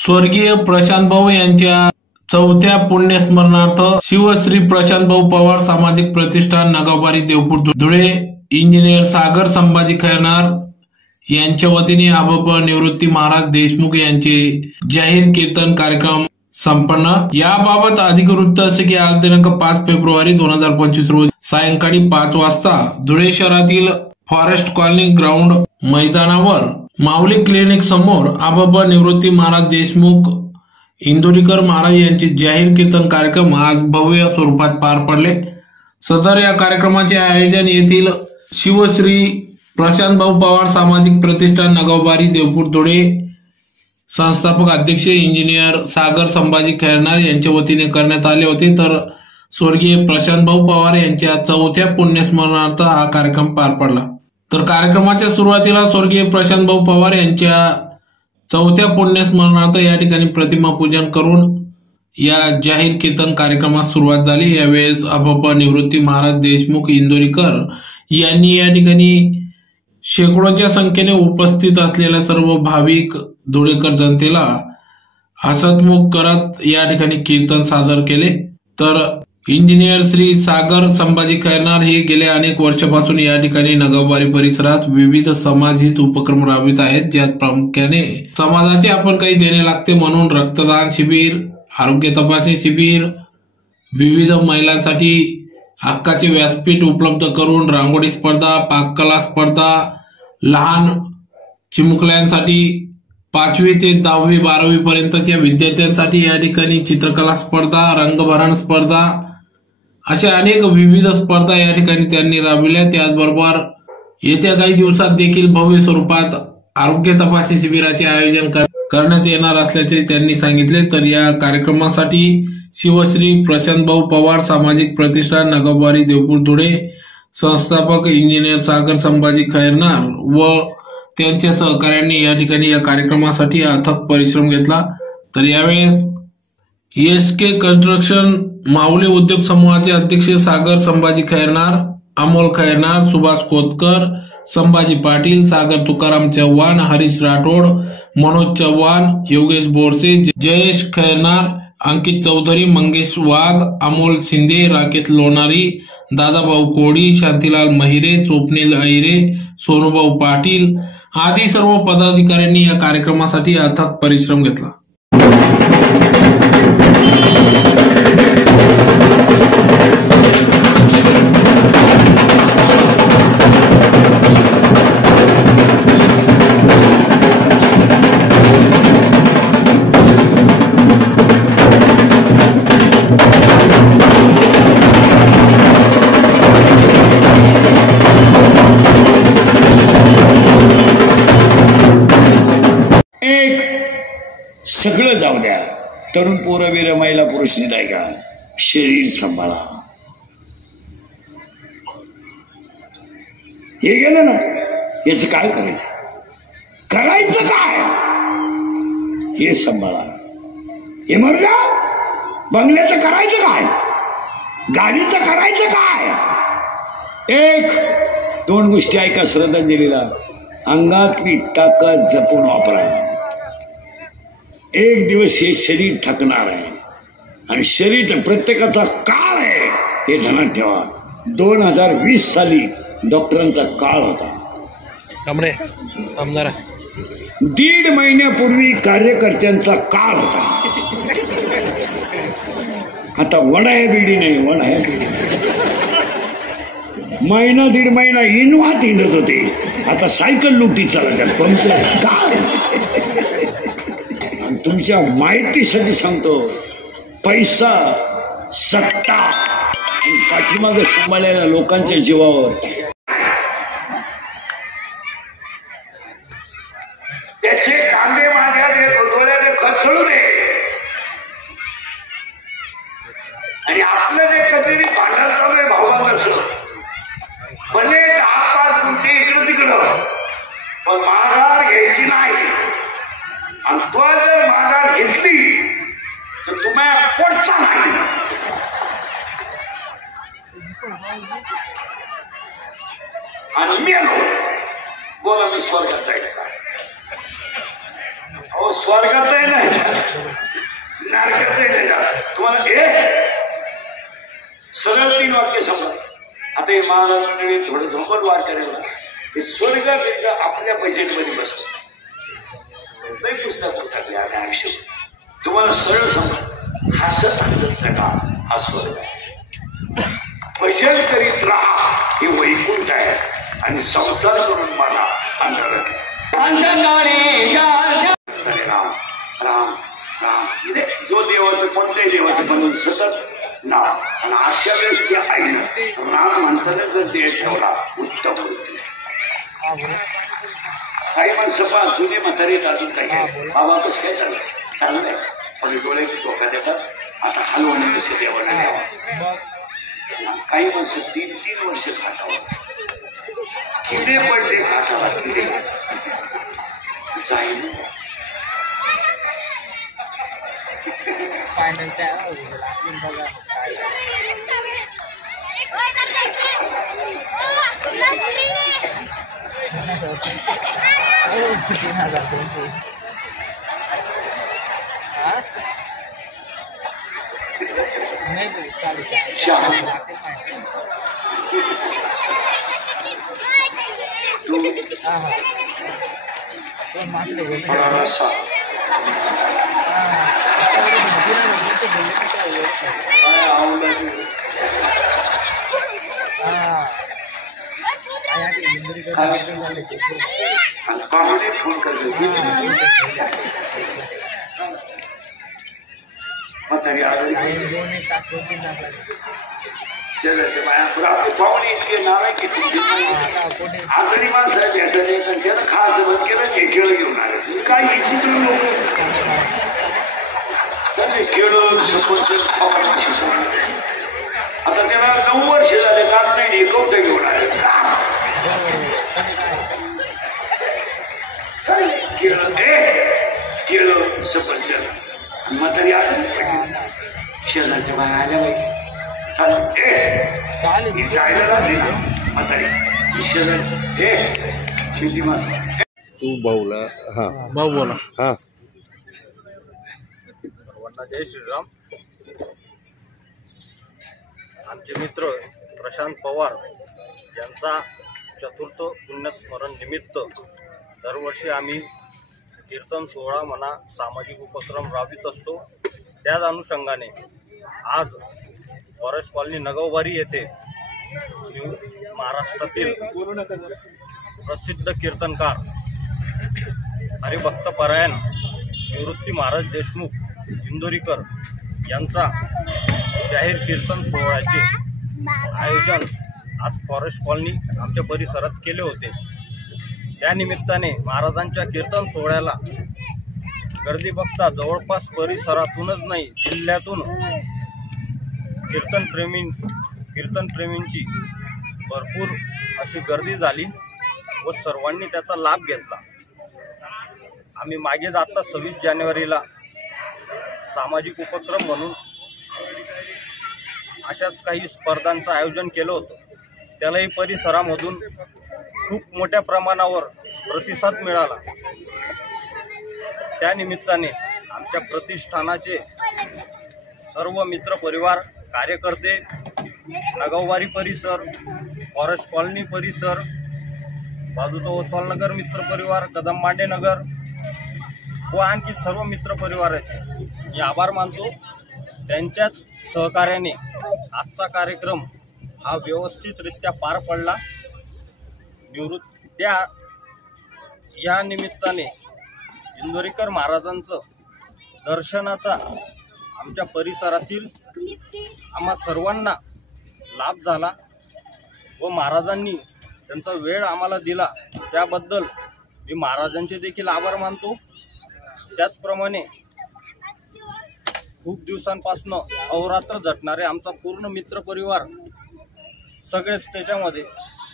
स्वर्गीय प्रशांत भाऊ यांच्या चौथ्या पुण्यस्मरणार्थ शिवश्री प्रशांत भाऊ पवार सामाजिक प्रतिष्ठान नगावबारी देवपूर धुळे इंजिनियर सागर संभाजी खैरनार यांच्या वतीने आबापा निवृत्ती महाराज देशमुख यांचे जाहीर कीर्तन कार्यक्रम संपन्न। याबाबत अधिक वृत्त असे की आज दिनांक 5 फेब्रुवारी 2025 रोजी सायंकाळी 5 वाजता धुळे शहरातील फॉरेस्ट कॉलनी ग्राउंड मैदानावर माऊली क्लिनिक समोर आबापा निवृत्ती महाराज देशमुख इंदुरीकर महाराज यांचे जाहीर कीर्तन कार्यक्रम आज भव्य स्वरूपात पार पडले। सदर या कार्यक्रमाचे आयोजन येथील शिवश्री प्रशांत भाऊ पवार सामाजिक प्रतिष्ठान नगावबारी देवपूर धुळे संस्थापक अध्यक्ष इंजिनियर सागर संभाजी खैरनार यांच्या वतीने करण्यात आले होते। तर स्वर्गीय प्रशांत भाऊ पवार यांच्या चौथ्या पुण्यस्मरणार्थ हा कार्यक्रम पार पडला। तर कार्यक्रमाच्या सुरुवातीला स्वर्गीय प्रशांत भाऊ पवार यांच्या चौथ्या पुण्यस्मरणार्थ या ठिकाणी प्रतिमा पूजन करून या जाहीर कीर्तन कार्यक्रमास सुरुवात झाली। यावेळेस आबापा निवृत्ती महाराज देशमुख इंदोरीकर यांनी या ठिकाणी शेकडोच्या संख्येने उपस्थित असलेल्या सर्व भाविक धुळेकर जनतेला हसतमुख करत या ठिकाणी कीर्तन सादर केले। तर इंजिनियर श्री सागर संभाजी खैरनार हे गेल्या अनेक वर्षापासून या ठिकाणी नगावबारी परिसरात विविध समाजहित उपक्रम राबवित आहेत, ज्यात प्रामुख्याने समाजाचे आपण काही देणे लागते म्हणून रक्तदान शिबिर, आरोग्य तपासणी शिबिर, विविध महिलांसाठी हक्काचे व्यासपीठ उपलब्ध करून रांगोळी स्पर्धा, पाककला स्पर्धा, लहान चिमुकल्यांसाठी 5वी ते 10वी 12वी पर्यंतच्या विद्यार्थ्यांसाठी या ठिकाणी चित्रकला स्पर्धा, रंगभरण स्पर्धा अशा अनेक विविध स्पर्धा या ठिकाणी त्यांनी राबविल्या। त्याचबरोबर येत्या काही दिवसात देखील भव्य स्वरूपात आरोग्य तपासणी शिबिराचे आयोजन करण्यात येणार असल्याचे त्यांनी सांगितले। तर या कार्यक्रमासाठी शिवश्री प्रशांत भाऊ पवार सामाजिक प्रतिष्ठान नगावबारी देवपूर धुळे संस्थापक इंजिनियर सागर संभाजी खैरनार व त्यांच्या सहकार्यांनी या ठिकाणी या कार्यक्रमासाठी अथक परिश्रम घेतला। तर यावेळेस एसके कंस्ट्रक्शन माऊली उद्योग समूहाचे अध्यक्ष सागर संभाजी खैरनार, अमोल खैरनार, सुभाष कोतकर, संभाजी पाटील, सागर तुकाराम चव्हाण, हरीश राठोड, मनोज चव्हाण, योगेश बोरसे, जयेश खैरनार, अंकित चौधरी, मंगेश वाघ, अमोल शिंदे, राकेश लोणारी, दादाभाऊ कोडी, शांतीलाल महिरे, स्वप्नील ऐरे, सोनूभाऊ पाटील आदी सर्व पदाधिकाऱ्यांनी या कार्यक्रमासाठी अथक परिश्रम घेतला। सगळं जाऊ द्या, तरुण पोरवीर महिला पुरुष नाही का, शरीर सांभाळा। हे गेलं ना, याच काय करायचं काय हे सांभाळा। हे मर्दा बंगल्याचं करायचं काय, गाडीचं करायचं काय। 1-2 गोष्टी ऐका श्रद्धांजलीला, अंगातली ताकद जपून वापरा। एक दिवस हे शरीर थकणार आहे आणि शरीर प्रत्येकाचा काळ आहे हे ध्यानात ठेवा। 2020 साली डॉक्टरांचा काळ होता, 1.5 महिन्यापूर्वी कार्यकर्त्यांचा काळ होता। आता वडाया बिडी नाही, वडाया बिडी महिना 1.5 महिना इनवात हिंडत होते, आता सायकल लुटी चालत पंक्चर काळ। तुमच्या माहितीसाठी सांगतो, पैसा, सत्ता आणि पाठीमागे सांभाळलेल्या लोकांच्या जीवावर त्याचे कांदे माझ्या डोळ्याने खचळू नये आणि आपलं जे कधीही भांडण चालू आहे भाऊबांचं भले 10-5 गुंठे इकडं तिकडं, पण माघार घ्यायची नाही। आणि तो जर माघार घेतली तर तुम्हाला पोटचा नाही। आणि मी आलो बोला, मी स्वर्गात जाईल काय? अहो स्वर्गातही नाही नरकातही नाही जात. तुम्हाला सरळ 3 वाक्य समजा. आता हे महाराजांनी थोडं झोपड वार करायला हे स्वर्गात एकदा आपल्या बजेटमध्ये बसत नाही. पुस्तकासाठी आम्ही आयुष्य तुम्हाला सरळ समजा हसत हसत नका हा स्वर्ग आहे. भजन करीत राहा हे वैकुंठ आहे आणि संसार करून मला राम राम राम. जो देवाचं कोणत्याही देवाचं म्हणून सतत नाव आणि अशा वेळेस ते ऐकणं राम म्हणताना जर देह ठेवला उत्तम होते. काही माणसं जुने म्हातारे अजून काही बाबा कसं काय झालं चाललंय पण डोळे धोका देतात. आता हलवणे कसे देवाला द्यावा. काही माणसं 3-3 वर्ष घाटावर किडे पडले घाटाला किडे जाईल फोन कर म्हातारी आपली पाहुणे इतके नाव आहे किती आगळी माणसं भेटत त्यानं खायचं बंद केलं हे खेळ घेऊन आले काय विचित्र लोक त्यांनी खेळ सफरचंद आता त्याला 9 वर्ष झाले काम नाही कौट घेऊन आले केळ सफरचंद म्हातारी आलं शेजारच्या बाहेर आल्या बाई तू भाऊला हा भाऊ बोला. हा जय श्रीराम. आमचे मित्र प्रशांत पवार यांचा 4th पुण्यस्मरण निमित्त दरवर्षी आम्ही कीर्तन सोहळा म्हणा सामाजिक उपक्रम राबवित असतो. त्याच अनुषंगाने आज फॉरेस्ट कॉलनी नगावबारी येथे महाराष्ट्रातील प्रसिद्ध कीर्तनकार हरिभक्तपरायण निवृत्ती महाराज देशमुख इंदोरीकर यांचा जाहीर कीर्तन सोहळ्याचे आयोजन आज फॉरेस्ट कॉलनी आमच्या परिसरात केले होते. त्यानिमित्ताने महाराजांच्या कीर्तन सोहळ्याला गर्दी बघता जवळपास परिसरातूनच नाही जिल्ह्यातून कीर्तनप्रेमींची भरपूर अशी गर्दी झाली व सर्वांनी त्याचा लाभ घेतला. आम्ही मागे आता 26 जानेवारीला सामाजिक उपक्रम म्हणून अशाच काही स्पर्धांचं आयोजन केलं होतं. त्यालाही परिसरामधून खूप मोठ्या प्रमाणावर प्रतिसाद मिळाला. त्यानिमित्ताने आमच्या प्रतिष्ठानाचे सर्व मित्रपरिवार कार्यकर्ते नगावबारी परिसर फॉरेस्ट कॉलनी परिसर बाजूचा ओसवालनगर मित्रपरिवार कदम मांडे नगर व आणखी सर्व मित्रपरिवाराचे मी आभार मानतो. त्यांच्याच सहकार्याने आजचा कार्यक्रम हा व्यवस्थितरित्या पार पडला. या निमित्ताने इंदोरीकर महाराजांचं दर्शनाचा आमच्या परिसरातील आम्हा सर्वांना लाभ झाला व महाराजांनी त्यांचा वेळ आम्हाला दिला त्याबद्दल मी महाराजांचे देखील आभार मानतो. त्याचप्रमाणे खूप दिवसांपासून अहोरात्र झटणारे आमचा पूर्ण मित्रपरिवार सगळेच त्याच्यामध्ये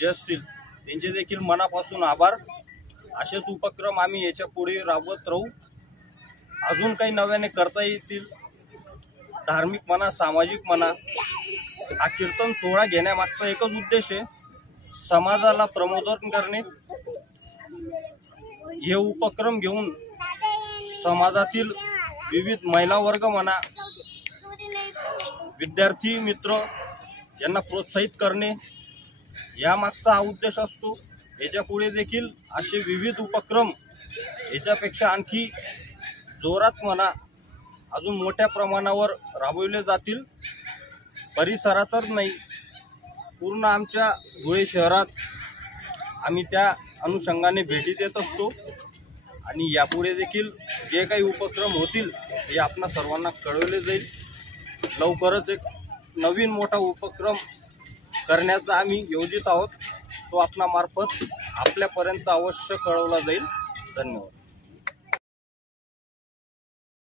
जे असतील त्यांचे देखील मनापासून आभार. असेच उपक्रम आम्ही याच्या पुढे राबवत राहू. अजून काही नव्याने करता येतील धार्मिक म्हणा सामाजिक म्हणा. हा कीर्तन सोहळा घेण्यामागचा एकच उद्देश आहे समाजाला प्रबोधन करणे. हे उपक्रम घेऊन समाजातील विविध महिला वर्ग म्हणा, विद्यार्थी मित्र यांना प्रोत्साहित करणे यामागचा हा उद्देश असतो। याच्या पुढे देखील असे विविध उपक्रम याच्यापेक्षा आणखी जोरात म्हणा अजून मोठ्या प्रमाणावर राबवले जातील। परिसरातच नाही, पूर्ण आमच्या धुळे शहरात आम्ही त्या अनुषंगाने भेटी देत असतो आणि यापुढे देखील जे काही उपक्रम होतील हे आपणा सर्वांना कळवले जाईल। लवकरच एक नवीन मोठा उपक्रम करण्याचा आम्ही योजित आहोत, तो आपणामार्फत आपल्यापर्यंत अवश्य कळवला जाईल। धन्यवाद।